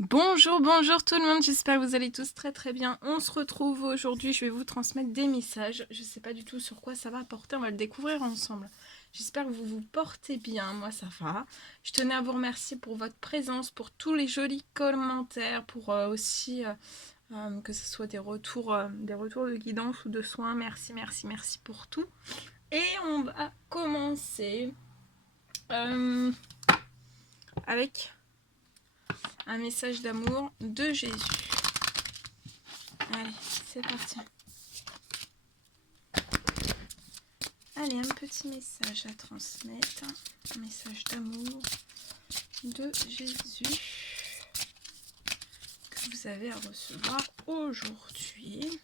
Bonjour, bonjour tout le monde, j'espère que vous allez tous très très bien. On se retrouve aujourd'hui, je vais vous transmettre des messages. Je ne sais pas du tout sur quoi ça va porter, on va le découvrir ensemble. J'espère que vous vous portez bien, moi ça va. Je tenais à vous remercier pour votre présence, pour tous les jolis commentaires, pour aussi que ce soit des retours de guidance ou de soins. Merci, merci, merci pour tout. Et on va commencer avec un message d'amour de Jésus. Allez, c'est parti. Allez, un petit message à transmettre. Un message d'amour de Jésus que vous avez à recevoir aujourd'hui.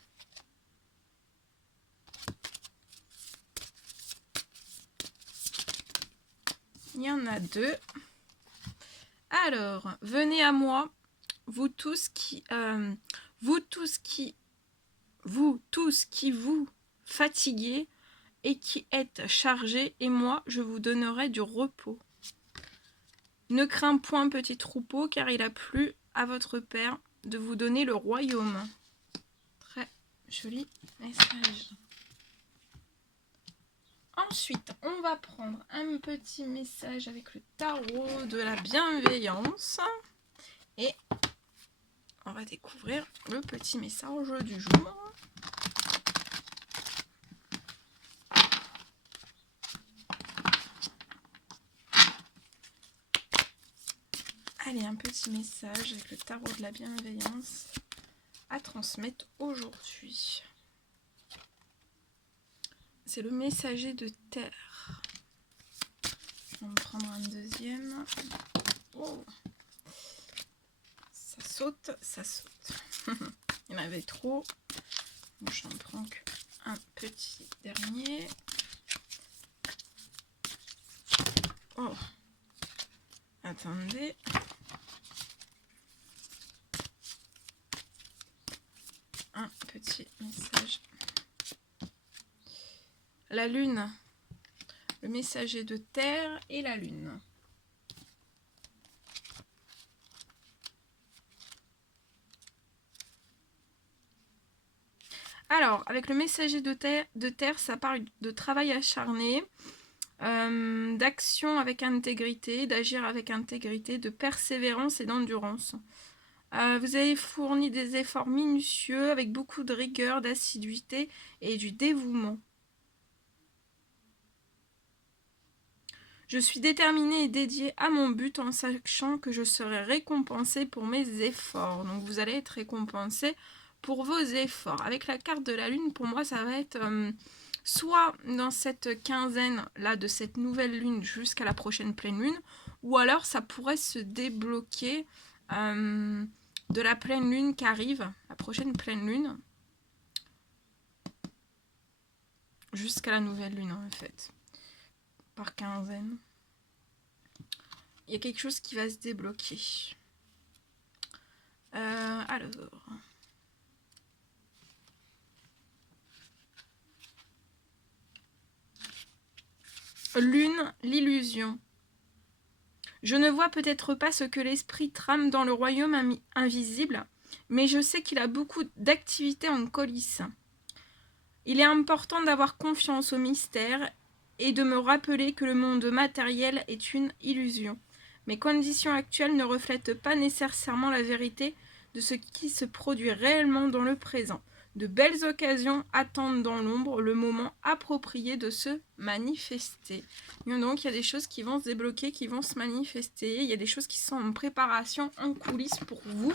Il y en a deux. Alors, venez à moi, vous tous qui vous fatiguez et qui êtes chargés, et moi je vous donnerai du repos. Ne crains point, petit troupeau, car il a plu à votre Père de vous donner le royaume. Très joli message. Ensuite, on va prendre un petit message avec le tarot de la bienveillance. Et on va découvrir le petit message du jour. Allez, un petit message avec le tarot de la bienveillance à transmettre aujourd'hui. C'est le messager de terre. On va prendre un deuxième. Oh. Ça saute, ça saute. Il y en avait trop. Bon, j'en prends qu'un petit dernier. Oh. Attendez. Un petit message. La lune. Le messager de terre et la lune. Alors, avec le messager de terre, ça parle de travail acharné, d'action avec intégrité, d'agir avec intégrité, de persévérance et d'endurance. Vous avez fourni des efforts minutieux avec beaucoup de rigueur, d'assiduité et du dévouement. Je suis déterminée et dédiée à mon but en sachant que je serai récompensée pour mes efforts. Donc vous allez être récompensé pour vos efforts. Avec la carte de la lune, pour moi, ça va être soit dans cette quinzaine là de cette nouvelle lune jusqu'à la prochaine pleine lune, ou alors ça pourrait se débloquer de la pleine lune qui arrive, la prochaine pleine lune, jusqu'à la nouvelle lune en fait, par quinzaine. Il y a quelque chose qui va se débloquer. Alors. Lune, l'illusion. Je ne vois peut-être pas ce que l'esprit trame dans le royaume invisible, mais je sais qu'il a beaucoup d'activités en coulisses. Il est important d'avoir confiance au mystère et de me rappeler que le monde matériel est une illusion. Mes conditions actuelles ne reflètent pas nécessairement la vérité de ce qui se produit réellement dans le présent. De belles occasions attendent dans l'ombre le moment approprié de se manifester. Donc il y a des choses qui vont se débloquer, qui vont se manifester. Il y a des choses qui sont en préparation, en coulisses pour vous.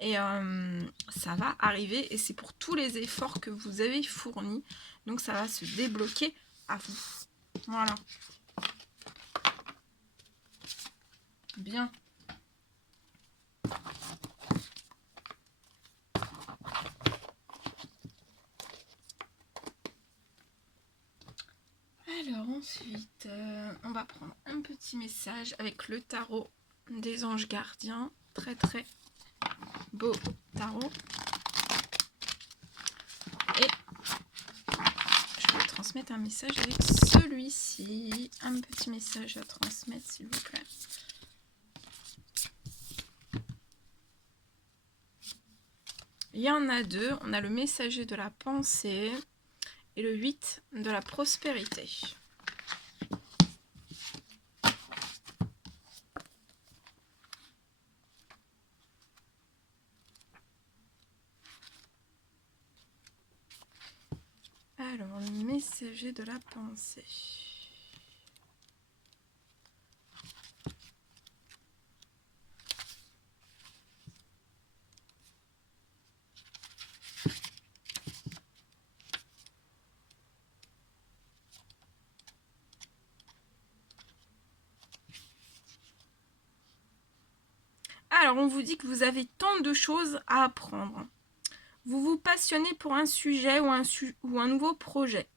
Et ça va arriver. Et c'est pour tous les efforts que vous avez fournis. Donc ça va se débloquer à vous. Voilà. Bien. Alors ensuite, on va prendre un petit message avec le tarot des anges gardiens. Très très beau tarot. Et je vais transmettre un message avec celui-ci. Un petit message à transmettre s'il vous plaît. Il y en a deux. On a le messager de la pensée et le 8 de la prospérité. Alors, le messager de la pensée. Alors, on vous dit que vous avez tant de choses à apprendre. Vous vous passionnez pour un sujet ou un nouveau projet.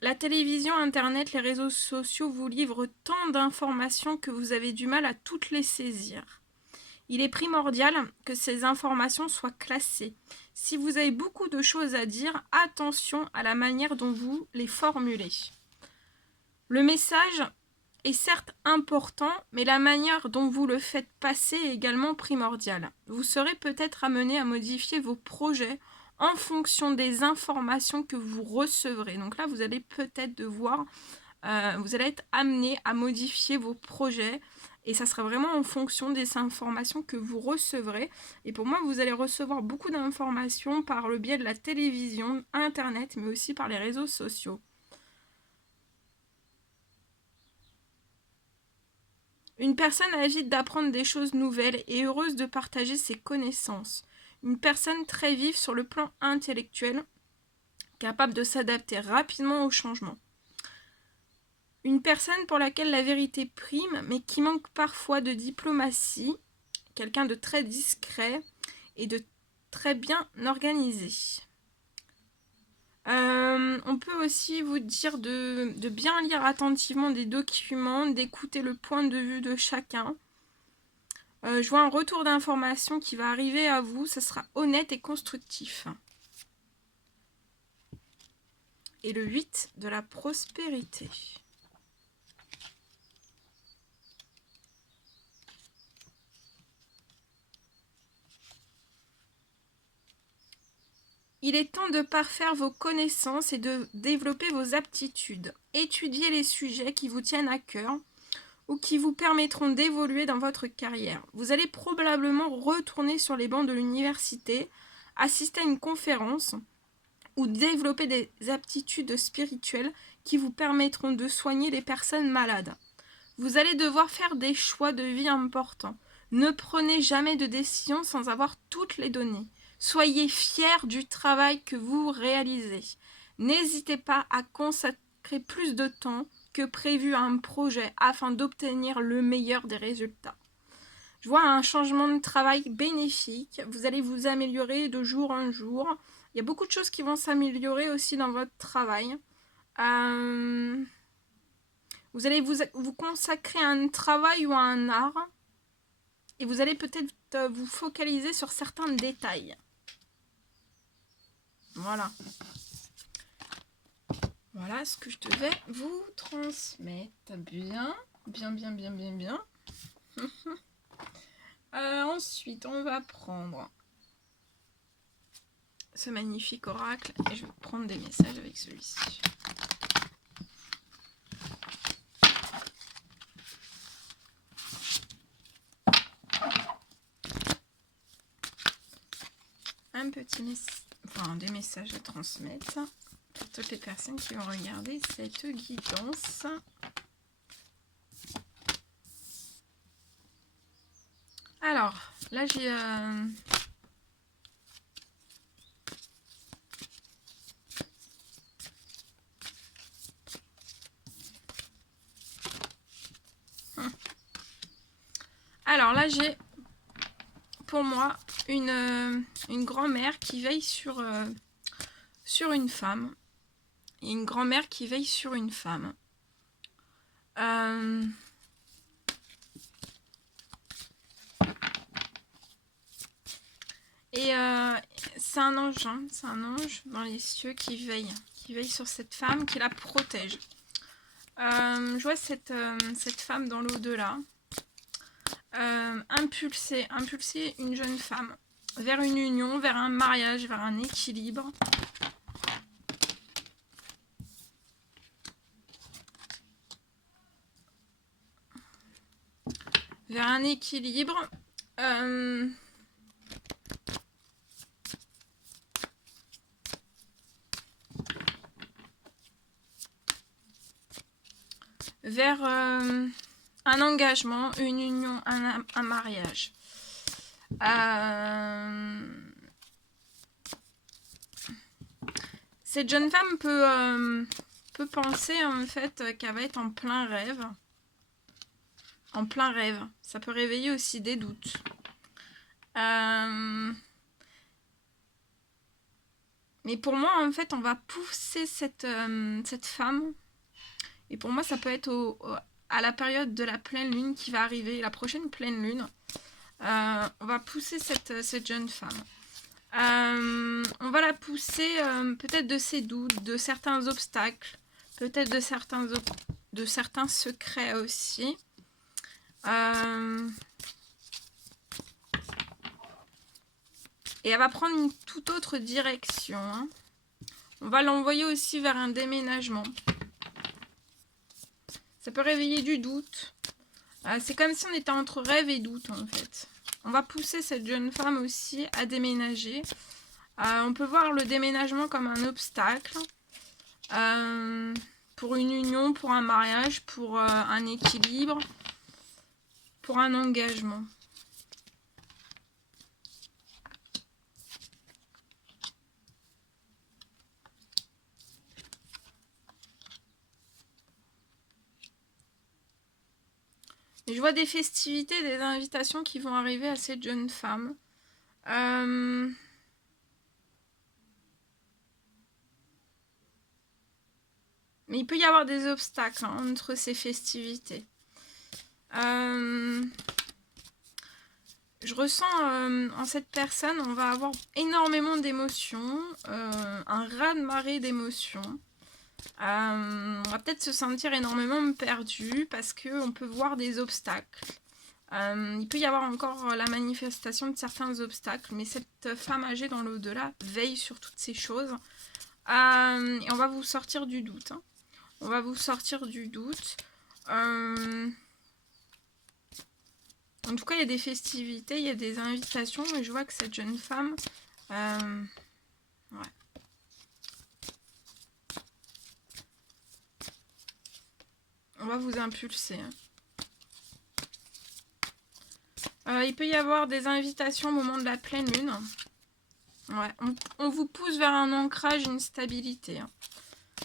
La télévision, Internet, les réseaux sociaux vous livrent tant d'informations que vous avez du mal à toutes les saisir. Il est primordial que ces informations soient classées. Si vous avez beaucoup de choses à dire, attention à la manière dont vous les formulez. Le message est certes important, mais la manière dont vous le faites passer est également primordiale. Vous serez peut-être amené à modifier vos projets en fonction des informations que vous recevrez. Donc là, vous allez peut-être devoir, vous allez être amené à modifier vos projets et ça sera vraiment en fonction des informations que vous recevrez. Et pour moi, vous allez recevoir beaucoup d'informations par le biais de la télévision, Internet, mais aussi par les réseaux sociaux. Une personne avide d'apprendre des choses nouvelles et heureuse de partager ses connaissances. Une personne très vive sur le plan intellectuel, capable de s'adapter rapidement aux changements. Une personne pour laquelle la vérité prime, mais qui manque parfois de diplomatie, quelqu'un de très discret et de très bien organisé. On peut aussi vous dire de bien lire attentivement des documents, d'écouter le point de vue de chacun. Je vois un retour d'information qui va arriver à vous, ça sera honnête et constructif. Et le 8 de la prospérité. Il est temps de parfaire vos connaissances et de développer vos aptitudes. Étudiez les sujets qui vous tiennent à cœur ou qui vous permettront d'évoluer dans votre carrière. Vous allez probablement retourner sur les bancs de l'université, assister à une conférence ou développer des aptitudes spirituelles qui vous permettront de soigner les personnes malades. Vous allez devoir faire des choix de vie importants. Ne prenez jamais de décision sans avoir toutes les données. Soyez fiers du travail que vous réalisez. N'hésitez pas à consacrer plus de temps que prévu à un projet afin d'obtenir le meilleur des résultats. Je vois un changement de travail bénéfique. Vous allez vous améliorer de jour en jour. Il y a beaucoup de choses qui vont s'améliorer aussi dans votre travail. Vous allez vous consacrer à un travail ou à un art. Et vous allez peut-être vous focaliser sur certains détails. Voilà. Voilà ce que je devais vous transmettre. Bien. Ensuite, on va prendre ce magnifique oracle et je vais prendre des messages avec celui-ci. Un petit des messages à transmettre pour toutes les personnes qui vont regarder cette guidance. Alors, là j'ai alors là j'ai pour moi une grand-mère qui veille sur une femme. Et une grand-mère qui veille sur une femme. Et c'est un ange, hein, c'est un ange dans les cieux qui veille sur cette femme, qui la protège. Je vois cette femme dans l'au-delà, impulser une jeune femme vers une union, vers un mariage, vers un équilibre. Vers un équilibre. Vers un engagement, une union, un mariage. Cette jeune femme peut penser en fait qu'elle va être en plein rêve. En plein rêve. Ça peut réveiller aussi des doutes. Mais pour moi, en fait, on va pousser cette femme. Et pour moi, ça peut être à la période de la pleine lune qui va arriver, la prochaine pleine lune. On va pousser cette jeune femme. On va la pousser peut-être de ses doutes, de certains obstacles, peut-être de certains secrets aussi. Et elle va prendre une toute autre direction. Hein. On va l'envoyer aussi vers un déménagement. Ça peut réveiller du doute. C'est comme si on était entre rêve et doute en fait. On va pousser cette jeune femme aussi à déménager. On peut voir le déménagement comme un obstacle. Pour une union, pour un mariage, pour un équilibre, pour un engagement. Et je vois des festivités, des invitations qui vont arriver à cette jeune femme. Mais il peut y avoir des obstacles hein, entre ces festivités. Je ressens en cette personne, on va avoir énormément d'émotions, un raz-de-marée d'émotions. On va peut-être se sentir énormément perdu parce qu'on peut voir des obstacles. Il peut y avoir encore la manifestation de certains obstacles, mais cette femme âgée dans l'au-delà veille sur toutes ces choses. Et on va vous sortir du doute. Hein. On va vous sortir du doute. En tout cas, il y a des festivités, il y a des invitations, et je vois que cette jeune femme... ouais. On va vous impulser. Il peut y avoir des invitations au moment de la pleine lune. Ouais, on vous pousse vers un ancrage, une stabilité hein,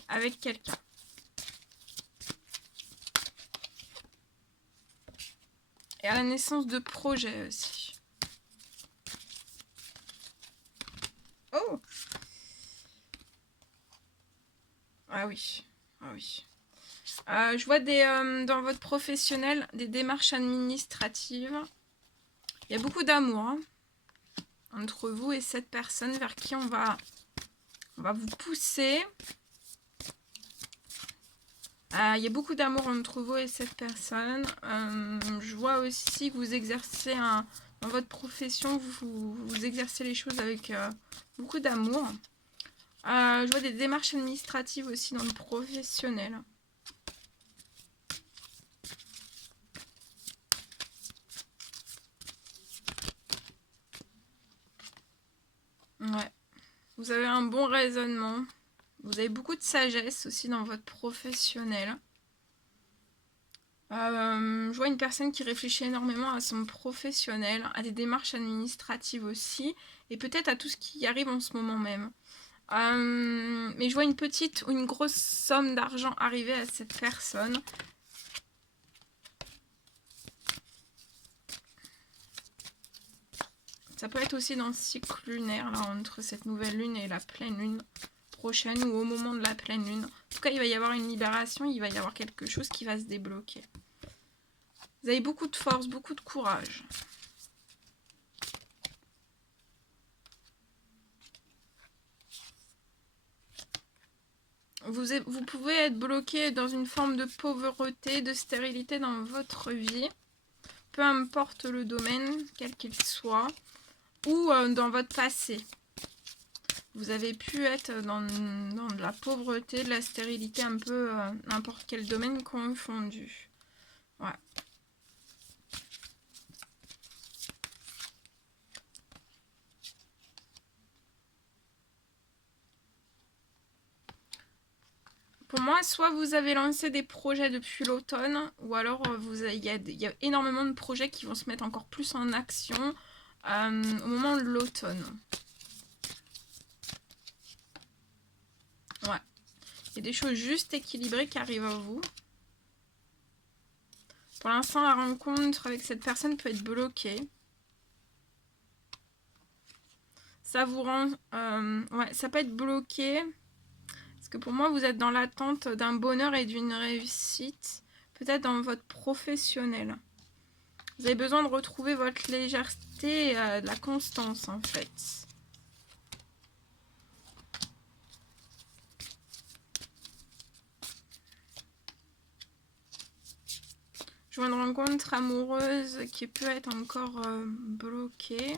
avec quelqu'un. Et à la naissance de projets aussi. Oh! Ah oui, ah oui. Je vois dans votre professionnel des démarches administratives. Il y a beaucoup d'amour hein, entre vous et cette personne vers qui on va vous pousser. Il y a beaucoup d'amour entre vous et cette personne. Je vois aussi que vous exercez dans votre profession, vous exercez les choses avec beaucoup d'amour. Je vois des démarches administratives aussi dans le professionnel. Ouais. Vous avez un bon raisonnement. Vous avez beaucoup de sagesse aussi dans votre professionnel. Je vois une personne qui réfléchit énormément à son professionnel, à des démarches administratives aussi, et peut-être à tout ce qui arrive en ce moment même. Mais je vois une petite ou une grosse somme d'argent arriver à cette personne. Ça peut être aussi dans le cycle lunaire, là, entre cette nouvelle lune et la pleine lune prochaine, ou au moment de la pleine lune. En tout cas, il va y avoir une libération, il va y avoir quelque chose qui va se débloquer. Vous avez beaucoup de force, beaucoup de courage. Vous pouvez être bloqué dans une forme de pauvreté, de stérilité dans votre vie. Peu importe le domaine, quel qu'il soit. ou dans votre passé. Vous avez pu être dans de la pauvreté, de la stérilité, un peu n'importe quel domaine confondu. Ouais. Pour moi, soit vous avez lancé des projets depuis l'automne, ou alors il y a énormément de projets qui vont se mettre encore plus en action au moment de l'automne. Ouais. Il y a des choses juste équilibrées qui arrivent à vous. Pour l'instant, la rencontre avec cette personne peut être bloquée. Ça vous rend... ouais, ça peut être bloqué. Parce que pour moi, vous êtes dans l'attente d'un bonheur et d'une réussite. Peut-être dans votre professionnel. Vous avez besoin de retrouver votre légèreté et de la constance, en fait. Je vois une rencontre amoureuse qui peut être encore bloquée.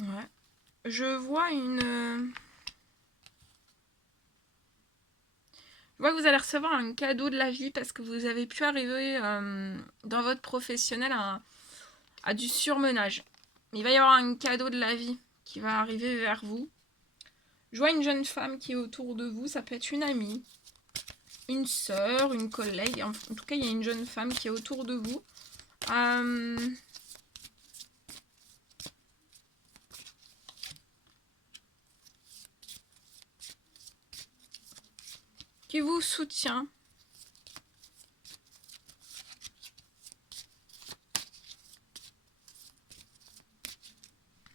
Ouais. Je vois une... Je vois que vous allez recevoir un cadeau de la vie parce que vous avez pu arriver dans votre professionnel à du surmenage. Il va y avoir un cadeau de la vie qui va arriver vers vous. Je vois une jeune femme qui est autour de vous. Ça peut être une amie, une sœur, une collègue. En tout cas, il y a une jeune femme qui est autour de vous. Qui vous soutient.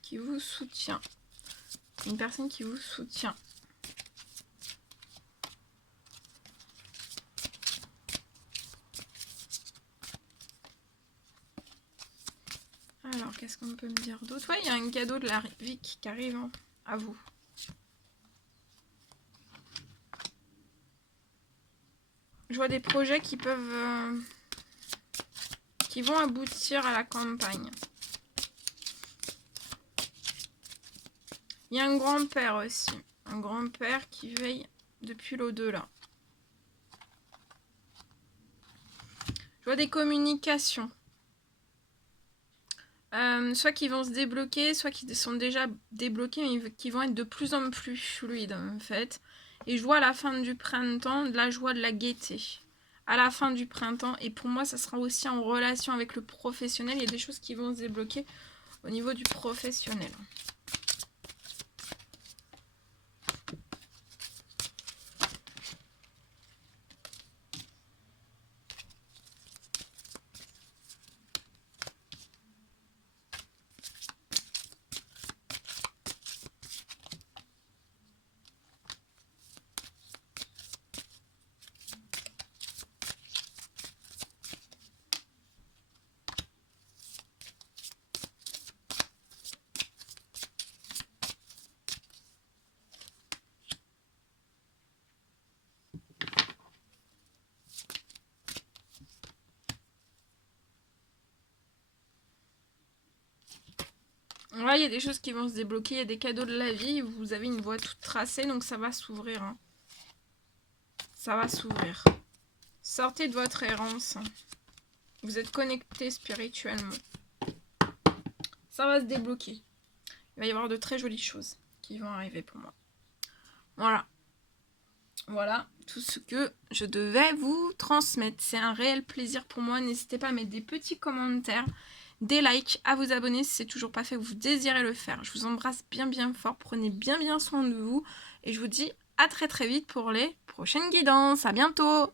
Qui vous soutient. Une personne qui vous soutient. Alors, qu'est-ce qu'on peut me dire d'autre? Ouais, il y a un cadeau de la vie qui arrive à vous. Je vois des projets qui peuvent... qui vont aboutir à la campagne. Il y a un grand-père aussi. Un grand-père qui veille depuis l'au-delà. Je vois des communications. Soit qui vont se débloquer, soit qui sont déjà débloqués, mais qui vont être de plus en plus fluides en fait. Et je vois à la fin du printemps de la joie, de la gaieté. À la fin du printemps, et pour moi ça sera aussi en relation avec le professionnel. Il y a des choses qui vont se débloquer au niveau du professionnel. Là, il y a des choses qui vont se débloquer, il y a des cadeaux de la vie, vous avez une voie toute tracée, donc ça va s'ouvrir. Hein. Ça va s'ouvrir. Sortez de votre errance. Vous êtes connecté spirituellement. Ça va se débloquer. Il va y avoir de très jolies choses qui vont arriver pour moi. Voilà. Voilà tout ce que je devais vous transmettre. C'est un réel plaisir pour moi. N'hésitez pas à mettre des petits commentaires, des likes, à vous abonner si c'est toujours pas fait, que vous désirez le faire. Je vous embrasse bien bien fort. Prenez bien bien soin de vous. Et je vous dis à très très vite pour les prochaines guidances. À bientôt!